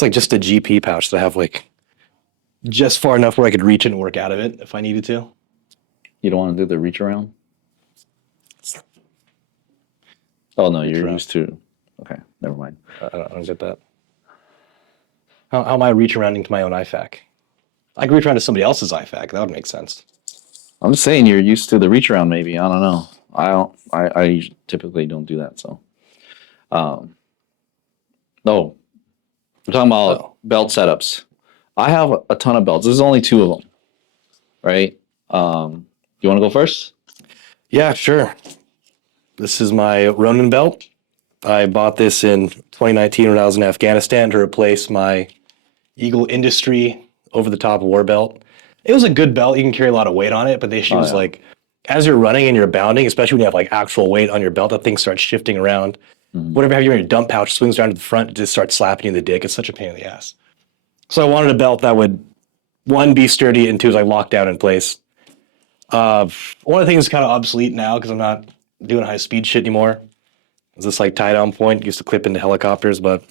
It's like just a GP pouch that I have like just far enough where I could reach it and work out of it if I needed to. You don't want to do the reach around? Oh no, Reach you're around. used to. Okay, never mind. I don't get that. How am I reach around into my own IFAC? I could reach around to somebody else's IFAC. That would make sense. I'm just saying you're used to the reach around. Maybe I don't know. I don't. I typically don't do that. So, no, we're talking about Oh, belt setups. I have a ton of belts. There's only two of them, right? You want to go first? yeah, sure. This is my Ronin belt. I bought this in 2019 when I was in Afghanistan to replace my Eagle Industry over the top war belt. It was a good belt. You can carry a lot of weight on it, but the issue Oh is yeah. like as you're running and you're bounding, especially when you have like actual weight on your belt, that thing starts shifting around. Mhm. Whatever you have in your dump pouch swings around to the front, it just starts slapping you in the dick. It's such a pain in the ass. So I wanted a belt that would one be sturdy and two is like locked down in place. One of the things is kind of obsolete now because I'm not doing high speed shit anymore. Is this like tie down point used to clip into helicopters, but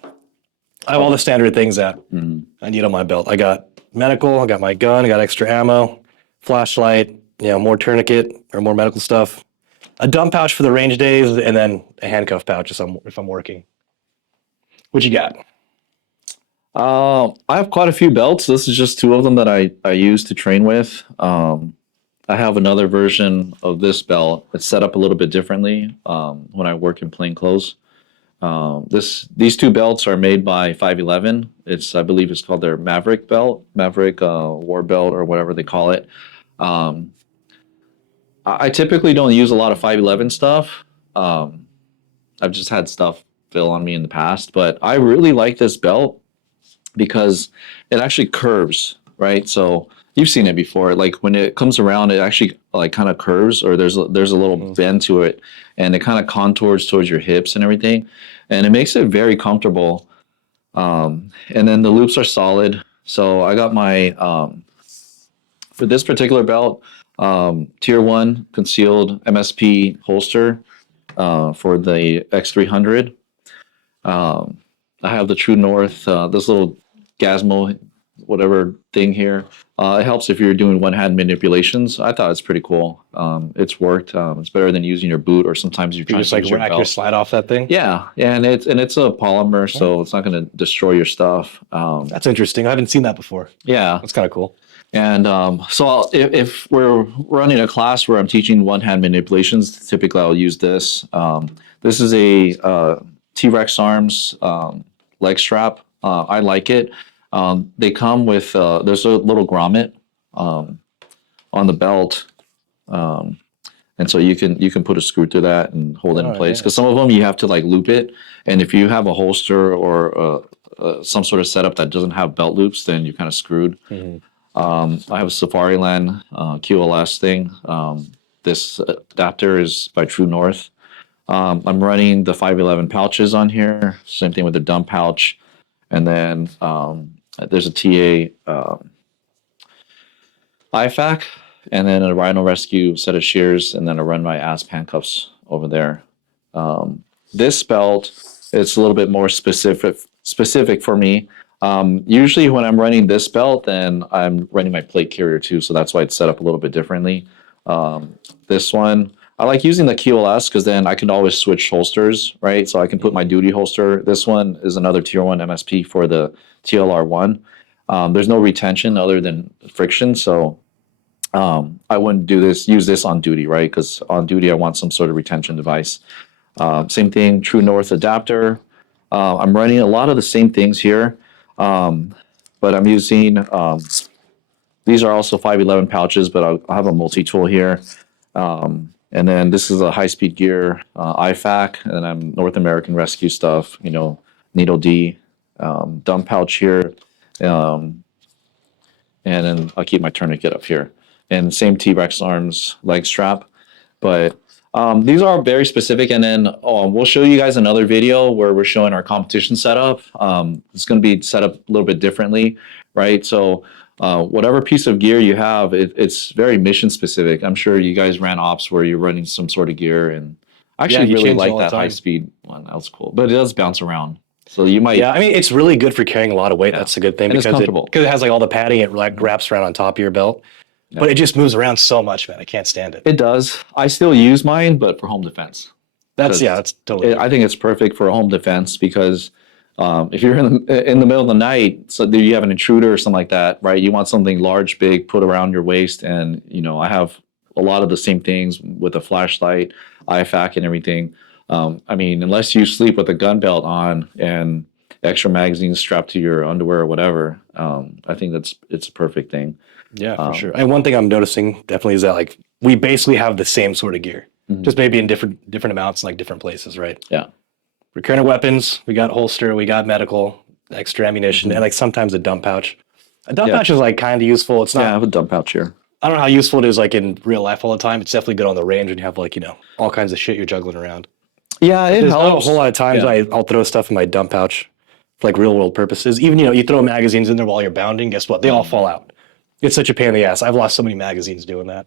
I have all the standard things that Mhm. I need on my belt. I got medical, I got my gun, I got extra ammo, flashlight, more tourniquet or more medical stuff, a dump pouch for the range days, and then a handcuff pouch if I'm working. What you got? I have quite a few belts. This is just two of them that I use to train with. I have another version of this belt. It's set up a little bit differently when I work in plain clothes. These two belts are made by 511. I believe it's called their Maverick belt, Maverick war belt or whatever they call it. Um, I typically don't use a lot of 511 stuff. Um, I've just had stuff fill on me in the past, but I really like this belt because it actually curves, right? So you've seen it before. Like when it comes around, it actually like kind of curves, or there's a little bend to it, and it kind of contours towards your hips and everything, and it makes it very comfortable. And then the loops are solid. So I got my for this particular belt, tier one concealed MSP holster for the X300. Um, I have the True North, this little Gazmo, whatever thing here. It helps if you're doing one hand manipulations. I thought it's pretty cool. It's worked. It's better than using your boot, or sometimes you're You trying just to like use your rack your belt. slide off that thing? Yeah, and it's a polymer, so it's not going to destroy your stuff. That's interesting. I haven't seen that before. Yeah, That's kind of cool. and if we're running a class where I'm teaching one hand manipulations, typically I'll use this. This is a T-Rex arms leg strap. I like it. They come with there's a little grommet um, on the belt, um, and so you can put a screw through that and hold it in Oh, place. yeah. Because some of them you have to like loop it, and if you have a holster or some sort of setup that doesn't have belt loops, then you're kind of screwed. Mhm. I have a Safari Land QLS thing. This adapter is by True North. I'm running the 511 pouches on here. Same thing with the dump pouch. And then there's a TA IFAC, and then a Rhino Rescue set of shears, and then a Run My Ass handcuffs over there. This belt, it's a little bit more specific for me. Usually when I'm running this belt, then I'm running my plate carrier too, so that's why it's set up a little bit differently. This one, I like using the QLS because then I can always switch holsters, right? So I can put my duty holster. This one is another tier one MSP for the TLR1. There's no retention other than friction, so I wouldn't use this on duty, right? Because on duty I want some sort of retention device. Same thing, True North adapter. I'm running a lot of the same things here, but I'm using these are also 511 pouches, but I'll have a multi-tool here. And then this is a high-speed gear IFAC, and I'm North American Rescue stuff, Needle D, dump pouch here, um, and then I'll keep my tourniquet up here. And same T-Rex arms leg strap. But these are very specific. And then we'll show you guys another video where we're showing our competition setup. It's going to be set up a little bit differently, right? So whatever piece of gear you have, it's very mission specific. I'm sure you guys ran ops where you're running some sort of gear, and I Yeah, actually you really change it like all the that high time. speed one. That was cool, but it does bounce around. So you might, Yeah, I mean, it's really good for carrying a lot of weight. That's a good thing and it's comfortable. because it has like all the padding. It like wraps around on top of your belt, but it just moves around so much, man. I can't stand it. It does. I still use mine, but for home defense. That's totally. I think it's perfect for home defense because if you're in the middle of the night, so you have an intruder or something like that, right? You want something large, big, put around your waist, and I have a lot of the same things with a flashlight, IFAK, and everything. I mean, unless you sleep with a gun belt on and extra magazines strapped to your underwear or whatever, I think it's a perfect thing. Yeah, for sure. And one thing I'm noticing definitely is that like we basically have the same sort of gear, just maybe in different amounts in like different places, right? Yeah. For carrying weapons, we got holster, we got medical, extra ammunition, and like sometimes a dump pouch. A dump pouch is like kind of useful. It's not. Yeah, I have a dump pouch here. I don't know how useful it is like in real life all the time. It's definitely good on the range when you have like all kinds of shit you're juggling around. Yeah, it There's not a helps. whole lot of times I'll throw stuff in my dump pouch for like real world purposes. Even you throw magazines in there while you're bounding. Guess what? They all fall out. It's such a pain in the ass. I've lost so many magazines doing that.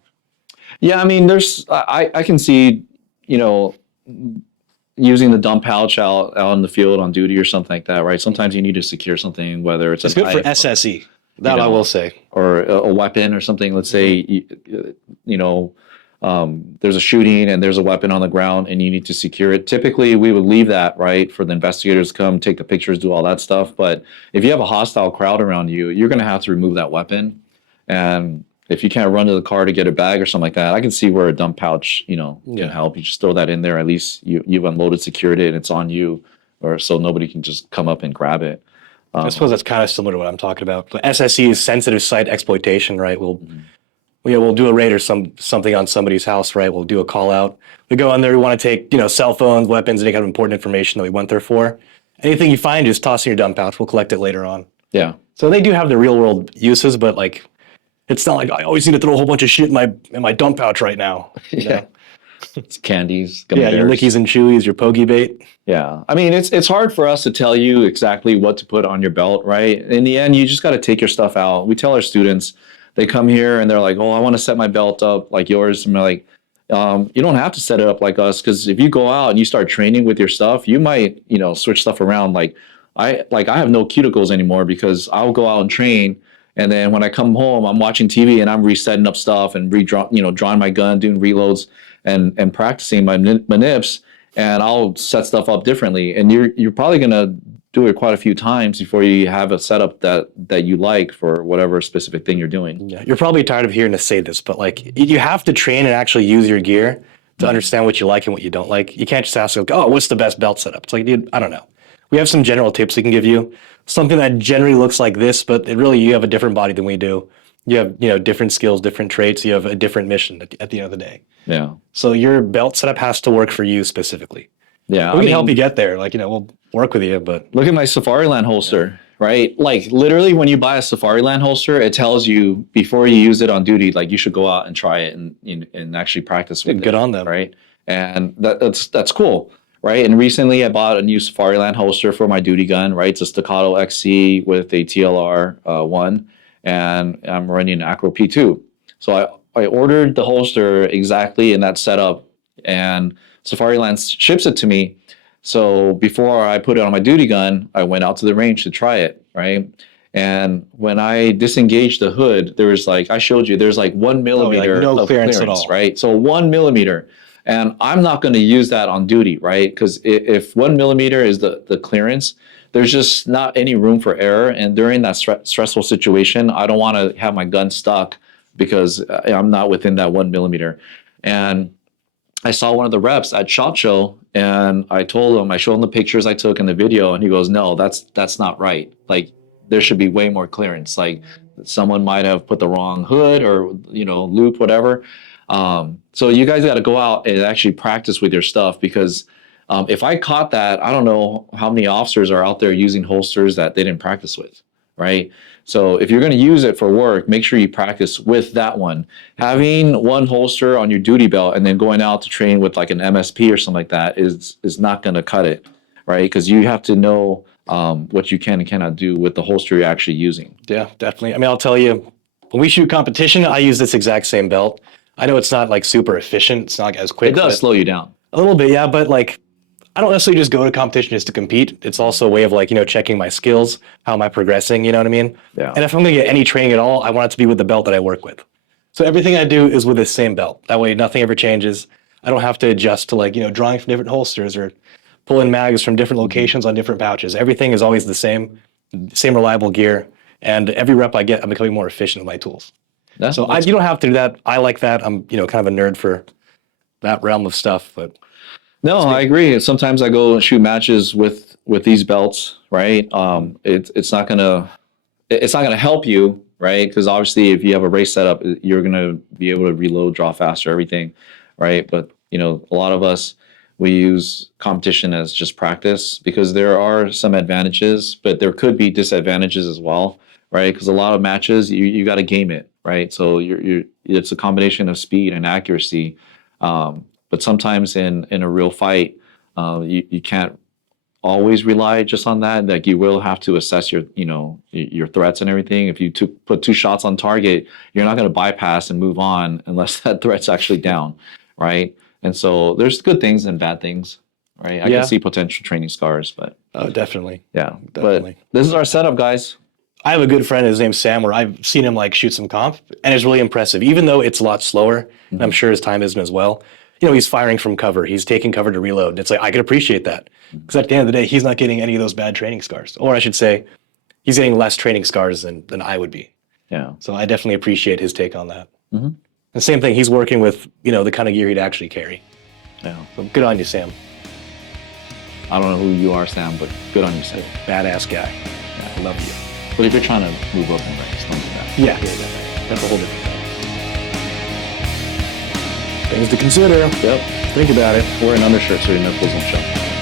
Yeah, I mean, I can see, using the dump pouch out in the field on duty or something like that, right? Sometimes you need to secure something, whether it's It's good for SSE. That I will say. or a weapon or something. Let's say there's a shooting and there's a weapon on the ground and you need to secure it. Typically, we would leave that, right, for the investigators to come take the pictures, do all that stuff. But if you have a hostile crowd around you, you're going to have to remove that weapon. And if you can't run to the car to get a bag or something like that, I can see where a dump pouch, can help. You just throw that in there. At least you've unloaded, secured it, and it's on you, or so nobody can just come up and grab it. I suppose that's kind of similar to what I'm talking about. But SSE is sensitive site exploitation, right? We'll do a raid or something on somebody's house, right? We'll do a call out. We go in there. We want to take cell phones, weapons, any kind of important information that we went there for. Anything you find, just toss in your dump pouch. We'll collect it later on. Yeah. So they do have the real world uses, but like, it's not like I always need to throw a whole bunch of shit in my dump pouch right now. Yeah. It's candies, gummy your bears. lickies and chewies, your pokey bait. Yeah. I mean, it's hard for us to tell you exactly what to put on your belt, right? In the end, you just got to take your stuff out. We tell our students, they come here and they're like, oh, I want to set my belt up like yours. And we're like, you don't have to set it up like us, because if you go out and you start training with your stuff, you might, switch stuff around. I have no cuticles anymore because I'll go out and train. And then when I come home, I'm watching TV and I'm resetting up stuff and drawing my gun, doing reloads and practicing my manips, and I'll set stuff up differently. And you're probably gonna do it quite a few times before you have a setup that you like for whatever specific thing you're doing. Yeah, you're probably tired of hearing us say this, but like you have to train and actually use your gear to understand what you like and what you don't like. You can't just ask like, oh, what's the best belt setup? It's like, dude, I don't know. We have some general tips we can give you. Something that generally looks like this, but you have a different body than we do. You have different skills, different traits. You have a different mission at the end of the day. Yeah. So your belt setup has to work for you specifically. Yeah. We can help you get there. Like, we'll work with you, but look at my Safariland holster, right? Like literally when you buy a Safariland holster, it tells you before you use it on duty, like you should go out and try it and actually practice with it. Good on them. Right. And that's cool. Right. And recently I bought a new Safariland holster for my duty gun, right? It's a Staccato XC with a TLR 1, and I'm running an Acro P2. So I ordered the holster exactly in that setup, and Safariland ships it to me. So before I put it on my duty gun, I went out to the range to try it, right? And when I disengaged the hood, there was I showed you, there's 1 millimeter no of clearance at all. right? So 1 millimeter. And I'm not going to use that on duty, right? Because if 1 millimeter is the clearance, there's just not any room for error. And during that stressful situation, I don't want to have my gun stuck because I'm not within that 1 millimeter. And I saw one of the reps at SHOT Show, and I showed him the pictures I took in the video, and he goes, no, that's not right. Like, there should be way more clearance. Like, someone might have put the wrong hood or, loop, whatever. So you guys got to go out and actually practice with your stuff, because if I caught that, I don't know how many officers are out there using holsters that they didn't practice with, right? So if you're going to use it for work, make sure you practice with that one. Having one holster on your duty belt and then going out to train with like an MSP or something like that is not going to cut it, right? Because you have to know what you can and cannot do with the holster you're actually using. Yeah, definitely. I mean, I'll tell you, when we shoot competition, I use this exact same belt. I know it's not like super efficient. It's not as quick. It does slow you down. A little bit, yeah. But like, I don't necessarily just go to competition just to compete. It's also a way of like, checking my skills. How am I progressing? You know what I mean? Yeah. And if I'm going to get any training at all, I want it to be with the belt that I work with. So everything I do is with the same belt. That way nothing ever changes. I don't have to adjust to like, drawing from different holsters or pulling mags from different locations on different pouches. Everything is always the same reliable gear. And every rep I get, I'm becoming more efficient with my tools. You don't have to do that. I like that. I'm, kind of a nerd for that realm of stuff, but No, I agree. Sometimes I go shoot matches with these belts, right? It's not gonna help you, right? Because obviously, if you have a race setup, you're gonna be able to reload, draw faster, everything, right? But a lot of us, we use competition as just practice because there are some advantages, but there could be disadvantages as well, right? Because a lot of matches, you got to game it, right? So it's a combination of speed and accuracy. But sometimes in a real fight, you can't always rely just on that. Like you will have to assess your threats and everything. If you put 2 shots on target, you're not going to bypass and move on unless that threat's actually down, right? And so there's good things and bad things, right? I can see potential training scars, but oh, definitely. yeah, Definitely. But this is our setup, guys. I have a good friend, his name's Sam, where I've seen him like shoot some comp, and it's really impressive. Even though it's a lot slower, and I'm sure his time isn't as well. He's firing from cover. He's taking cover to reload. And it's like I could appreciate that because at the end of the day, he's not getting any of those bad training scars, or I should say, he's getting less training scars than I would be. Yeah. So I definitely appreciate his take on that. Mm-hmm. The same thing. He's working with the kind of gear he'd actually carry. Yeah. So good on you, Sam. I don't know who you are, Sam, but good on you, Sam. Badass guy. I love you. But if you're trying to move up in ranks, don't do that. Yeah. That's a whole different thing. Things to consider. Yep. Think about it. Wear an undershirt so your nipples don't show.